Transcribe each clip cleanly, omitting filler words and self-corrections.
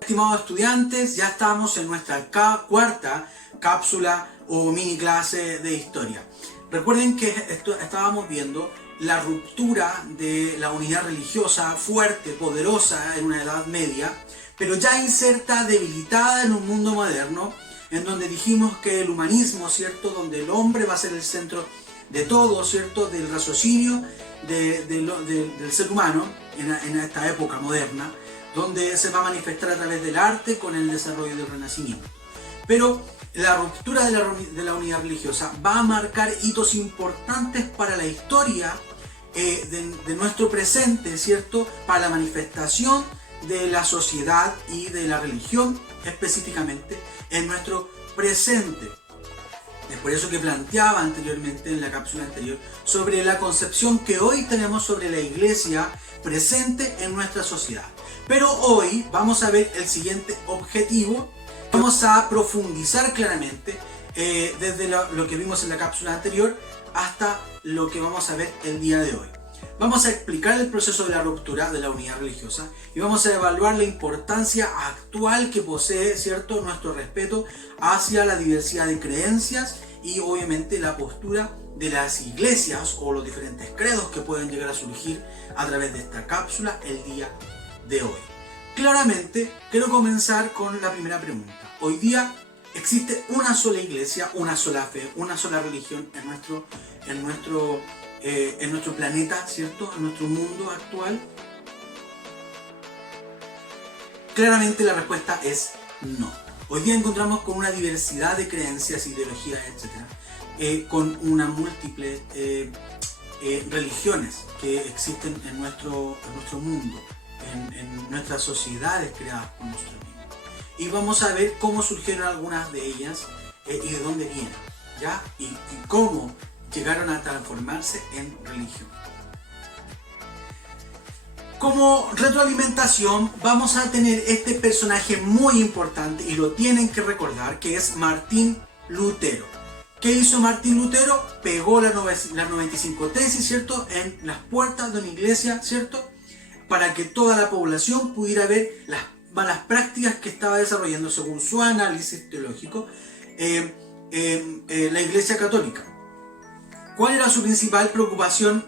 Estimados estudiantes, ya estamos en nuestra cuarta cápsula o mini clase de historia. Recuerden que estábamos viendo la ruptura de la unidad religiosa fuerte, poderosa en una edad media, pero ya inserta, debilitada en un mundo moderno, en donde dijimos que el humanismo, ¿cierto?, donde el hombre va a ser el centro de todo, ¿cierto?, del raciocinio del ser humano en esta época moderna, donde se va a manifestar a través del arte con el desarrollo del Renacimiento. Pero la ruptura de la unidad religiosa va a marcar hitos importantes para la historia de nuestro presente, ¿cierto?, para la manifestación de la sociedad y de la religión específicamente en nuestro presente. Es por eso que planteaba anteriormente en la cápsula anterior sobre la concepción que hoy tenemos sobre la iglesia presente en nuestra sociedad. Pero hoy vamos a ver el siguiente objetivo. Vamos a profundizar claramente desde lo que vimos en la cápsula anterior hasta lo que vamos a ver el día de hoy. Vamos a explicar el proceso de la ruptura de la unidad religiosa y vamos a evaluar la importancia actual que posee, ¿cierto?, nuestro respeto hacia la diversidad de creencias y obviamente la postura de las iglesias o los diferentes credos que pueden llegar a surgir a través de esta cápsula el día de hoy. Claramente quiero comenzar con la primera pregunta. Hoy día existe una sola iglesia, una sola fe, una sola religión en nuestro planeta, ¿cierto?, en nuestro mundo actual. Claramente la respuesta es no. Hoy día encontramos con una diversidad de creencias, ideologías, etc., con una múltiple religiones que existen en nuestro mundo, en nuestras sociedades creadas por nosotros mismos. Y vamos a ver cómo surgieron algunas de ellas y de dónde vienen, ¿ya? Y cómo llegaron a transformarse en religión. Como retroalimentación vamos a tener este personaje muy importante y lo tienen que recordar, que es Martín Lutero. ¿Qué hizo Martín Lutero? Pegó las 95 tesis, ¿cierto?, en las puertas de una iglesia, ¿cierto?, para que toda la población pudiera ver las malas prácticas que estaba desarrollando según su análisis teológico la iglesia católica. ¿Cuál era su principal preocupación,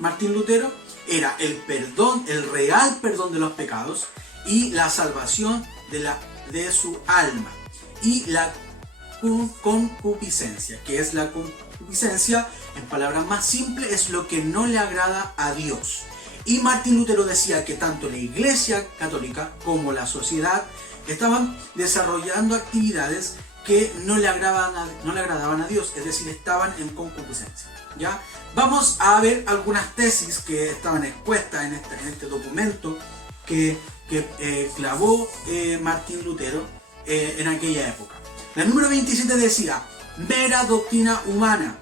Martín Lutero? Era el perdón, el real perdón de los pecados y la salvación de su alma. Y la concupiscencia, que es la concupiscencia, en palabras más simples, es lo que no le agrada a Dios. Y Martín Lutero decía que tanto la iglesia católica como la sociedad estaban desarrollando actividades que no le agradaban a Dios, es decir, estaban en concupiscencia, ¿ya? Vamos a ver algunas tesis que estaban expuestas en este documento que clavó Martín Lutero en aquella época. La número 27 decía: mera doctrina humana.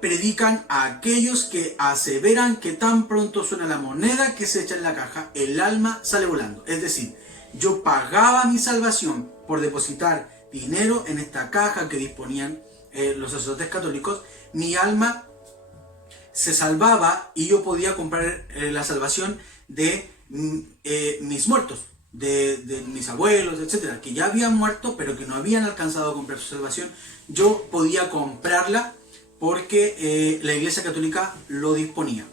Predican a aquellos que aseveran que tan pronto suena la moneda que se echa en la caja, el alma sale volando. Es decir, yo pagaba mi salvación por depositar dinero en esta caja que disponían los sacerdotes católicos, mi alma se salvaba y yo podía comprar la salvación de mis muertos, de mis abuelos, etcétera, que ya habían muerto pero que no habían alcanzado a comprar su salvación. Yo podía comprarla porque la iglesia católica lo disponía.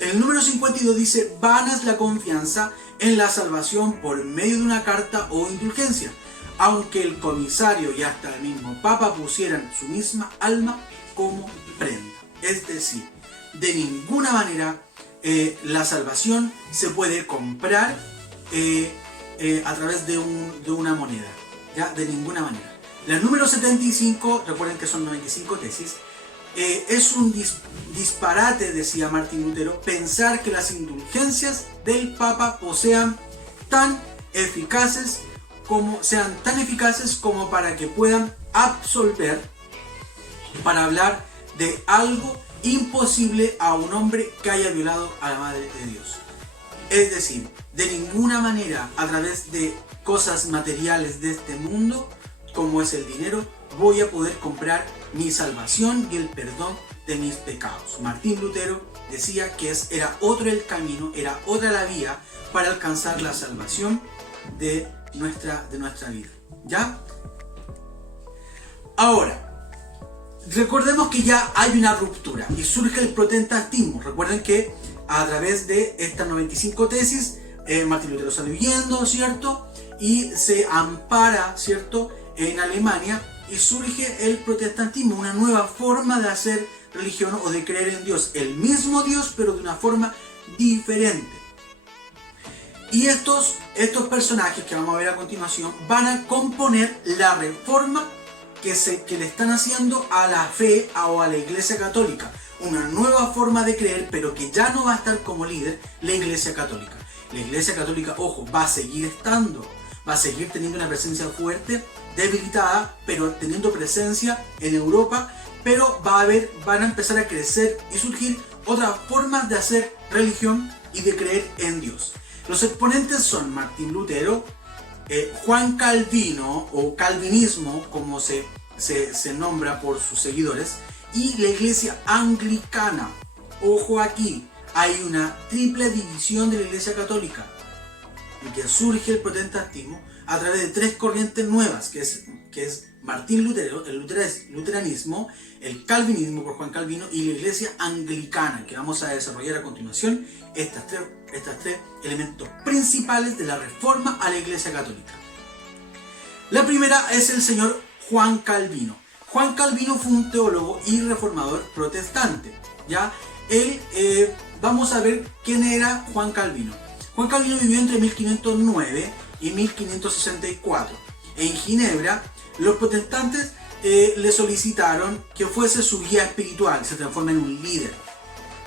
El número 52 dice: vana es la confianza en la salvación por medio de una carta o indulgencia, aunque el comisario y hasta el mismo papa pusieran su misma alma como prenda. Es decir, de ninguna manera la salvación se puede comprar a través de una moneda, ¿ya? De ninguna manera. La número 75, recuerden que son 95 tesis, es un disparate, decía Martín Lutero, pensar que las indulgencias del Papa sean tan eficaces como para que puedan absolver, para hablar de algo imposible a un hombre que haya violado a la Madre de Dios. Es decir, de ninguna manera a través de cosas materiales de este mundo, como es el dinero, voy a poder comprar mi salvación y el perdón de mis pecados. Martín Lutero decía que era otro el camino, era otra la vía para alcanzar la salvación de nuestra vida. ¿Ya? Ahora, recordemos que ya hay una ruptura y surge el protestantismo. Recuerden que a través de estas 95 tesis, Martín Lutero sale huyendo, ¿cierto? Y se ampara, ¿cierto?, en Alemania, y surge el protestantismo, una nueva forma de hacer religión o de creer en Dios. El mismo Dios, pero de una forma diferente. Y estos personajes que vamos a ver a continuación van a componer la reforma que le están haciendo a la fe o a la Iglesia Católica. Una nueva forma de creer, pero que ya no va a estar como líder la Iglesia Católica. La Iglesia Católica, ojo, va a seguir estando, va a seguir teniendo una presencia fuerte, debilitada, pero teniendo presencia en Europa, pero van a empezar a crecer y surgir otras formas de hacer religión y de creer en Dios. Los exponentes son Martín Lutero, Juan Calvino o calvinismo, como se nombra por sus seguidores, y la Iglesia Anglicana. Ojo aquí, hay una triple división de la Iglesia Católica, en que surge el protestantismo a través de tres corrientes nuevas, que es Martín Lutero, el luteranismo, el calvinismo por Juan Calvino y la Iglesia Anglicana, que vamos a desarrollar a continuación, estas tres elementos principales de la reforma a la Iglesia Católica. La primera es el señor Juan Calvino. Juan Calvino fue un teólogo y reformador protestante, ¿ya? Vamos a ver quién era Juan Calvino. Juan Calvino vivió entre 1509 y 1564. En Ginebra, los protestantes le solicitaron que fuese su guía espiritual, se transforma en un líder.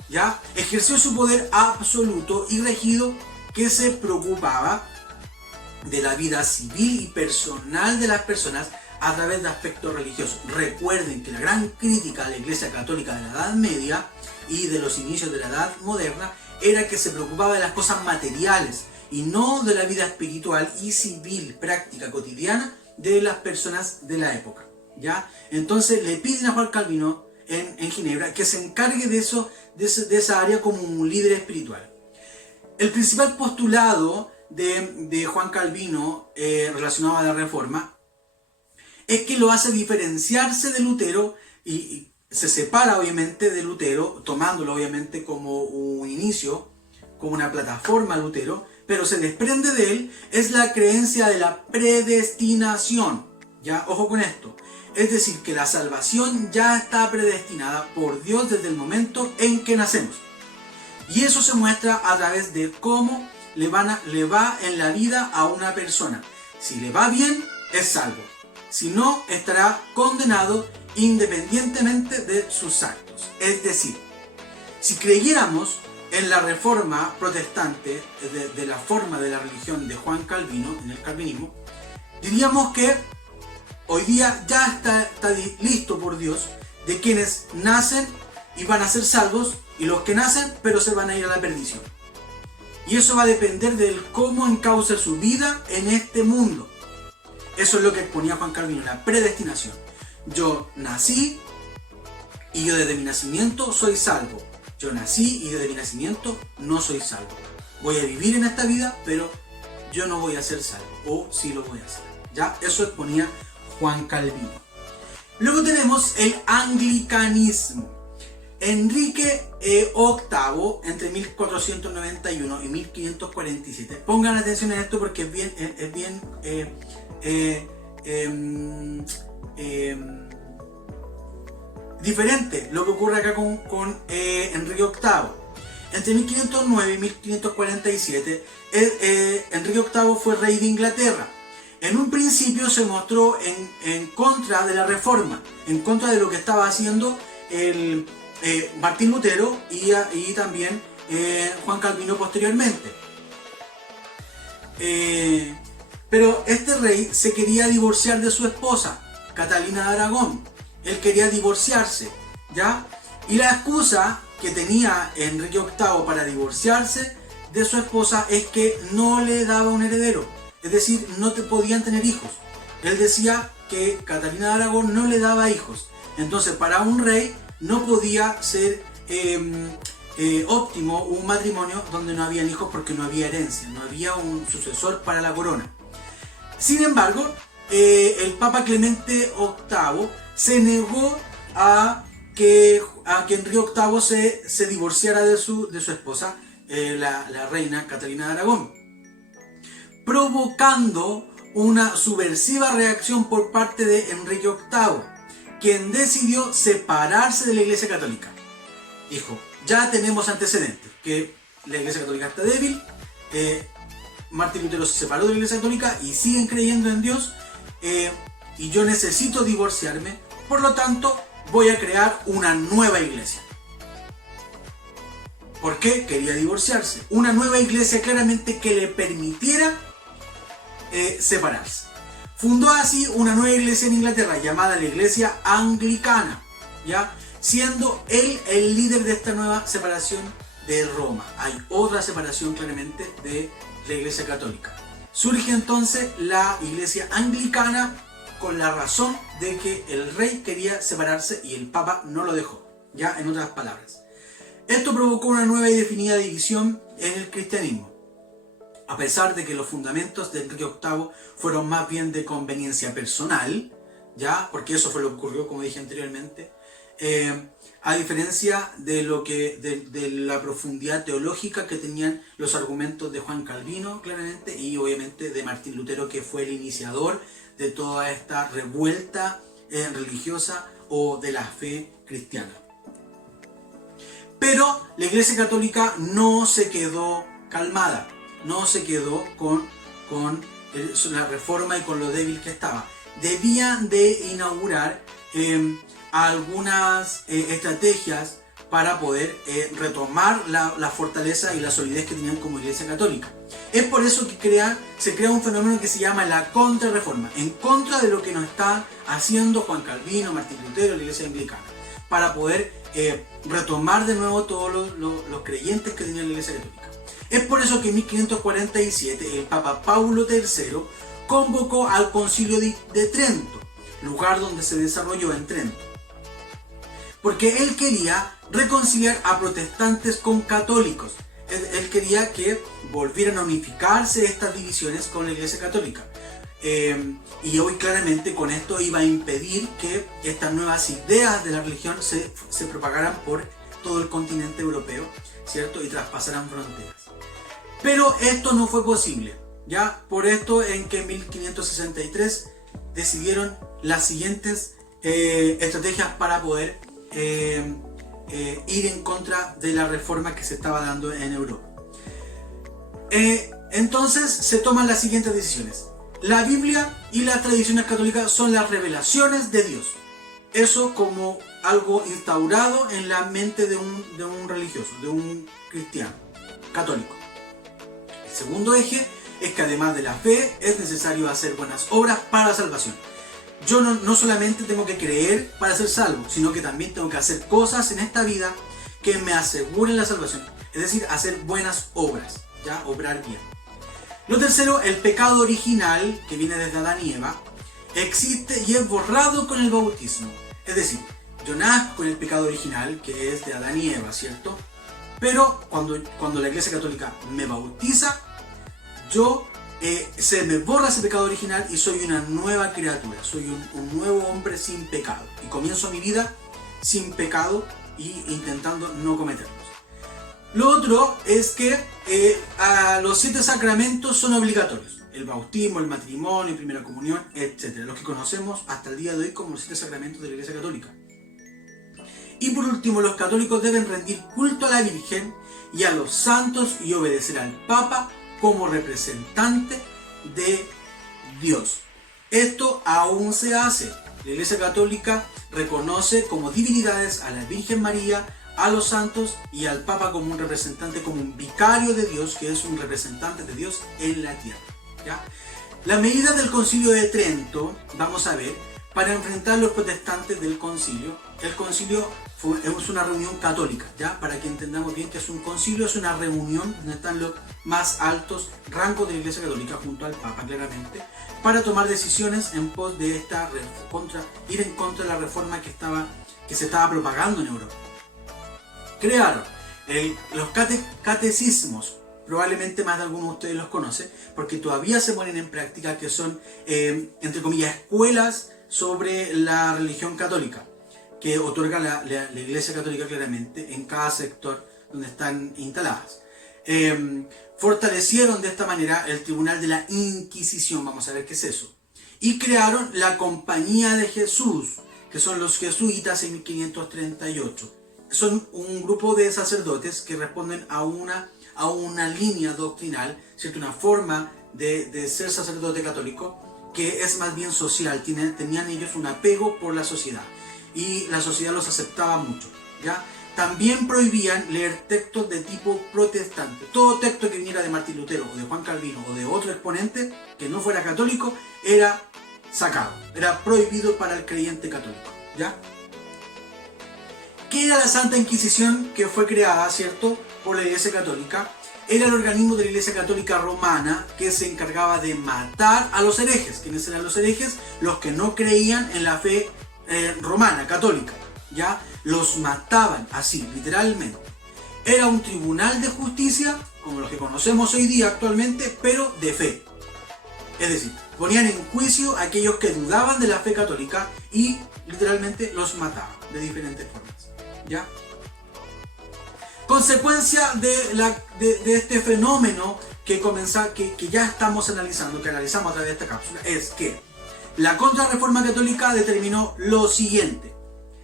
¿Ya? Ejerció su poder absoluto y regido, que se preocupaba de la vida civil y personal de las personas a través de aspectos religiosos. Recuerden que la gran crítica a la Iglesia Católica de la Edad Media y de los inicios de la Edad Moderna era que se preocupaba de las cosas materiales y no de la vida espiritual y civil, práctica cotidiana de las personas de la época. ¿Ya? Entonces le piden a Juan Calvino en Ginebra que se encargue de esa área como un líder espiritual. El principal postulado de Juan Calvino relacionado a la Reforma es que lo hace diferenciarse de Lutero y se separa obviamente de Lutero, tomándolo obviamente como un inicio, como una plataforma Lutero, pero se desprende de él, es la creencia de la predestinación. Ya, ojo con esto. Es decir, que la salvación ya está predestinada por Dios desde el momento en que nacemos. Y eso se muestra a través de cómo le va en la vida a una persona. Si le va bien, es salvo. Si no, estará condenado independientemente de sus actos. Es decir, si creyéramos en la reforma protestante, de la forma de la religión de Juan Calvino, en el calvinismo, diríamos que hoy día ya está listo por Dios de quienes nacen y van a ser salvos, y los que nacen pero se van a ir a la perdición. Y eso va a depender del cómo encauce su vida en este mundo. Eso es lo que exponía Juan Calvino, la predestinación. Yo nací y yo desde mi nacimiento soy salvo. Yo nací y desde mi nacimiento no soy salvo. Voy a vivir en esta vida, pero yo no voy a ser salvo. O sí lo voy a hacer. ¿Ya? Eso exponía Juan Calvino. Luego tenemos el anglicanismo. Enrique VIII, entre 1491 y 1547. Pongan atención en esto porque es bien diferente lo que ocurre acá con Enrique VIII. Entre 1509 y 1547, Enrique VIII fue rey de Inglaterra. En un principio se mostró en contra de la reforma, en contra de lo que estaba haciendo Martín Lutero y también Juan Calvino posteriormente. Pero este rey se quería divorciar de su esposa, Catalina de Aragón. Él quería divorciarse, ¿ya? Y la excusa que tenía Enrique VIII para divorciarse de su esposa es que no le daba un heredero. Es decir, no podían tener hijos. Él decía que Catalina de Aragón no le daba hijos. Entonces, para un rey no podía ser óptimo un matrimonio donde no habían hijos porque no había herencia, no había un sucesor para la corona. Sin embargo, el Papa Clemente VIII se negó a que Enrique VIII se divorciara de su esposa, la reina Catalina de Aragón, provocando una subversiva reacción por parte de Enrique VIII, quien decidió separarse de la Iglesia Católica. Dijo, ya tenemos antecedentes, que la Iglesia Católica está débil, Martín Lutero se separó de la Iglesia Católica y siguen creyendo en Dios, y yo necesito divorciarme, por lo tanto voy a crear una nueva iglesia. ¿Por qué? Quería divorciarse. Una nueva iglesia claramente que le permitiera separarse. Fundó así una nueva iglesia en Inglaterra llamada la Iglesia Anglicana, ¿ya? Siendo él el líder de esta nueva separación de Roma. Hay otra separación claramente de la Iglesia Católica. Surge entonces la Iglesia Anglicana con la razón de que el rey quería separarse y el Papa no lo dejó, ya, en otras palabras. Esto provocó una nueva y definida división en el cristianismo. A pesar de que los fundamentos de Enrique VIII fueron más bien de conveniencia personal, ya, porque eso fue lo que ocurrió, como dije anteriormente, a diferencia de la profundidad teológica que tenían los argumentos de Juan Calvino, claramente, y obviamente de Martín Lutero, que fue el iniciador de toda esta revuelta religiosa o de la fe cristiana. Pero la Iglesia Católica no se quedó calmada, no se quedó con la reforma y con lo débil que estaba. Debían de inaugurar algunas estrategias para poder retomar la fortaleza y la solidez que tenían como Iglesia Católica. Es por eso que se crea un fenómeno que se llama la contrarreforma, en contra de lo que nos está haciendo Juan Calvino, Martín Lutero, la Iglesia Anglicana, para poder retomar de nuevo todos los creyentes que tenía la Iglesia Católica. Es por eso que en 1547 el Papa Paulo III convocó al Concilio de Trento, lugar donde se desarrolló en Trento, porque él quería reconciliar a protestantes con católicos. Él quería que volvieran a unificarse estas divisiones con la Iglesia Católica. Y hoy claramente con esto iba a impedir que estas nuevas ideas de la religión se propagaran por todo el continente europeo, ¿cierto? Y traspasaran fronteras. Pero esto no fue posible, ¿ya? Por esto en que en 1563 decidieron las siguientes estrategias para poder ir en contra de la reforma que se estaba dando en Europa. Entonces se toman las siguientes decisiones. La Biblia y las tradiciones católicas son las revelaciones de Dios. Eso como algo instaurado en la mente de un religioso, de un cristiano católico. El segundo eje es que además de la fe es necesario hacer buenas obras para la salvación. Yo no solamente tengo que creer para ser salvo, sino que también tengo que hacer cosas en esta vida que me aseguren la salvación. Es decir, hacer buenas obras, ¿ya? Obrar bien. Lo tercero, el pecado original, que viene desde Adán y Eva, existe y es borrado con el bautismo. Es decir, yo nazco con el pecado original, que es de Adán y Eva, ¿cierto? Pero cuando la Iglesia Católica me bautiza, se me borra ese pecado original y soy una nueva criatura, soy un nuevo hombre sin pecado. Y comienzo mi vida sin pecado y intentando no cometerlos. Lo otro es que los 7 sacramentos son obligatorios. El bautismo, el matrimonio, primera comunión, etc. Los que conocemos hasta el día de hoy como los 7 sacramentos de la Iglesia Católica. Y por último, los católicos deben rendir culto a la Virgen y a los santos y obedecer al Papa como representante de Dios. Esto aún se hace. La Iglesia Católica reconoce como divinidades a la Virgen María, a los santos y al Papa como un representante, como un vicario de Dios, que es un representante de Dios en la tierra, ¿ya? La medida del Concilio de Trento, vamos a ver, para enfrentar a los protestantes del concilio. El concilio es una reunión católica, ¿ya? Para que entendamos bien que es un concilio, es una reunión donde están los más altos rangos de la Iglesia Católica junto al Papa, claramente, para tomar decisiones en pos de ir en contra de la reforma que se estaba propagando en Europa. Crearon Los catecismos, probablemente más de algunos de ustedes los conocen, porque todavía se ponen en práctica, que son, entre comillas, escuelas sobre la religión católica, que otorga la Iglesia Católica claramente en cada sector donde están instaladas. Fortalecieron de esta manera el Tribunal de la Inquisición, vamos a ver qué es eso, y crearon la Compañía de Jesús, que son los jesuitas en 1538. Son un grupo de sacerdotes que responden a una línea doctrinal, ¿cierto? Una forma de ser sacerdote católico que es más bien social. Tenían ellos un apego por la sociedad y la sociedad los aceptaba mucho, ¿ya? También prohibían leer textos de tipo protestante. Todo texto que viniera de Martín Lutero o de Juan Calvino o de otro exponente que no fuera católico era sacado, era prohibido para el creyente católico, ¿ya? ¿Qué era la Santa Inquisición que fue creada, ¿cierto?, por la Iglesia Católica? Era el organismo de la Iglesia Católica Romana que se encargaba de matar a los herejes. ¿Quiénes eran los herejes? Los que no creían en la fe romana, católica, ¿ya? Los mataban así, literalmente. Era un tribunal de justicia, como los que conocemos hoy día actualmente, pero de fe. Es decir, ponían en juicio a aquellos que dudaban de la fe católica y literalmente los mataban de diferentes formas, ¿ya? Consecuencia de este fenómeno que ya estamos analizando, que analizamos a través de esta cápsula, es que la Contrarreforma Católica determinó lo siguiente: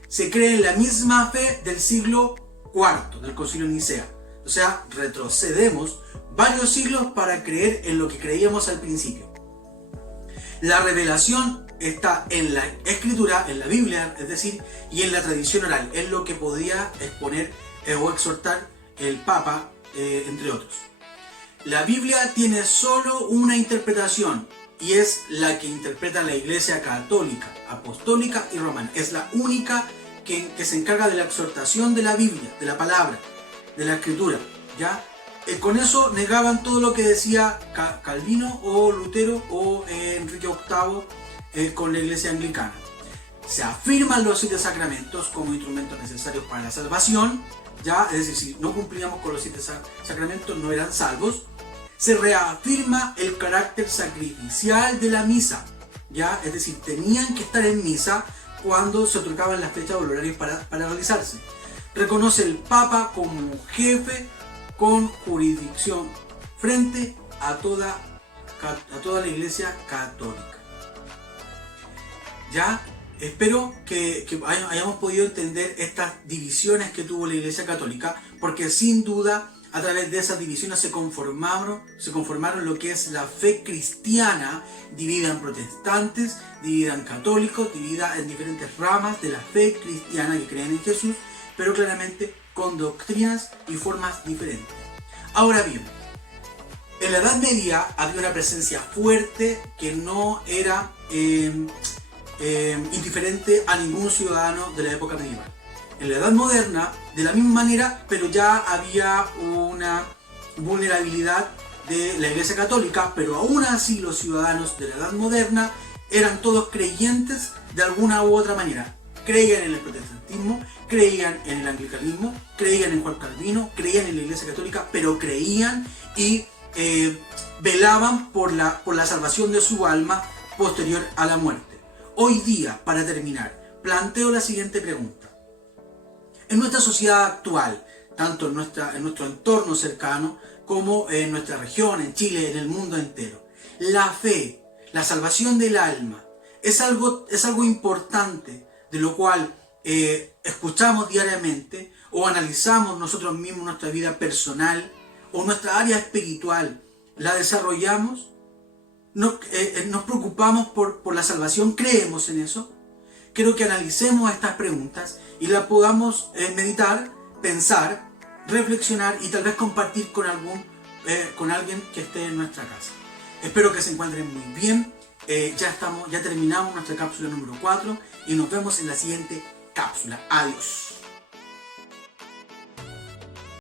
se cree en la misma fe del siglo IV, del Concilio de Nicea. O sea, retrocedemos varios siglos para creer en lo que creíamos al principio. La revelación está en la Escritura, en la Biblia, es decir, y en la tradición oral, es lo que podía exponer o exhortar el Papa, entre otros. La Biblia tiene solo una interpretación, y es la que interpreta la Iglesia Católica, Apostólica y Romana. Es la única que se encarga de la exhortación de la Biblia, de la palabra, de la Escritura, ¿ya? Con eso negaban todo lo que decía Calvino o Lutero o Enrique VIII con la Iglesia Anglicana. Se afirman los 7 sacramentos como instrumentos necesarios para la salvación, ¿ya? Es decir, si no cumplíamos con los 7 sacramentos no eran salvos. Se reafirma el carácter sacrificial de la misa, ¿ya? Es decir, tenían que estar en misa cuando se otorgaban las fechas o horarios para realizarse. Reconoce el Papa como jefe con jurisdicción frente a toda la Iglesia Católica. Ya, espero que hayamos podido entender estas divisiones que tuvo la Iglesia Católica, porque sin duda a través de esas divisiones se conformaron lo que es la fe cristiana, dividida en protestantes, dividida en católicos, dividida en diferentes ramas de la fe cristiana que creen en Jesús, pero claramente con doctrinas y formas diferentes. Ahora bien, en la Edad Media había una presencia fuerte que no era indiferente a ningún ciudadano de la época medieval. En la Edad Moderna, de la misma manera, pero ya había una vulnerabilidad de la Iglesia Católica, pero aún así los ciudadanos de la Edad Moderna eran todos creyentes de alguna u otra manera. Creían en el protestantismo, creían en el anglicanismo, creían en Juan Calvino, creían en la Iglesia Católica, pero creían y velaban por la salvación de su alma posterior a la muerte. Hoy día, para terminar, planteo la siguiente pregunta. En nuestra sociedad actual, tanto en nuestro entorno cercano como en nuestra región, en Chile, en el mundo entero, la fe, la salvación del alma, es algo importante de lo cual escuchamos diariamente o analizamos nosotros mismos nuestra vida personal o nuestra área espiritual, la desarrollamos, nos preocupamos por la salvación, creemos en eso. Quiero que analicemos estas preguntas y las podamos meditar, pensar, reflexionar y tal vez compartir con alguien que esté en nuestra casa. Espero que se encuentren muy bien. Ya terminamos nuestra cápsula número 4 y nos vemos en la siguiente cápsula. Adiós.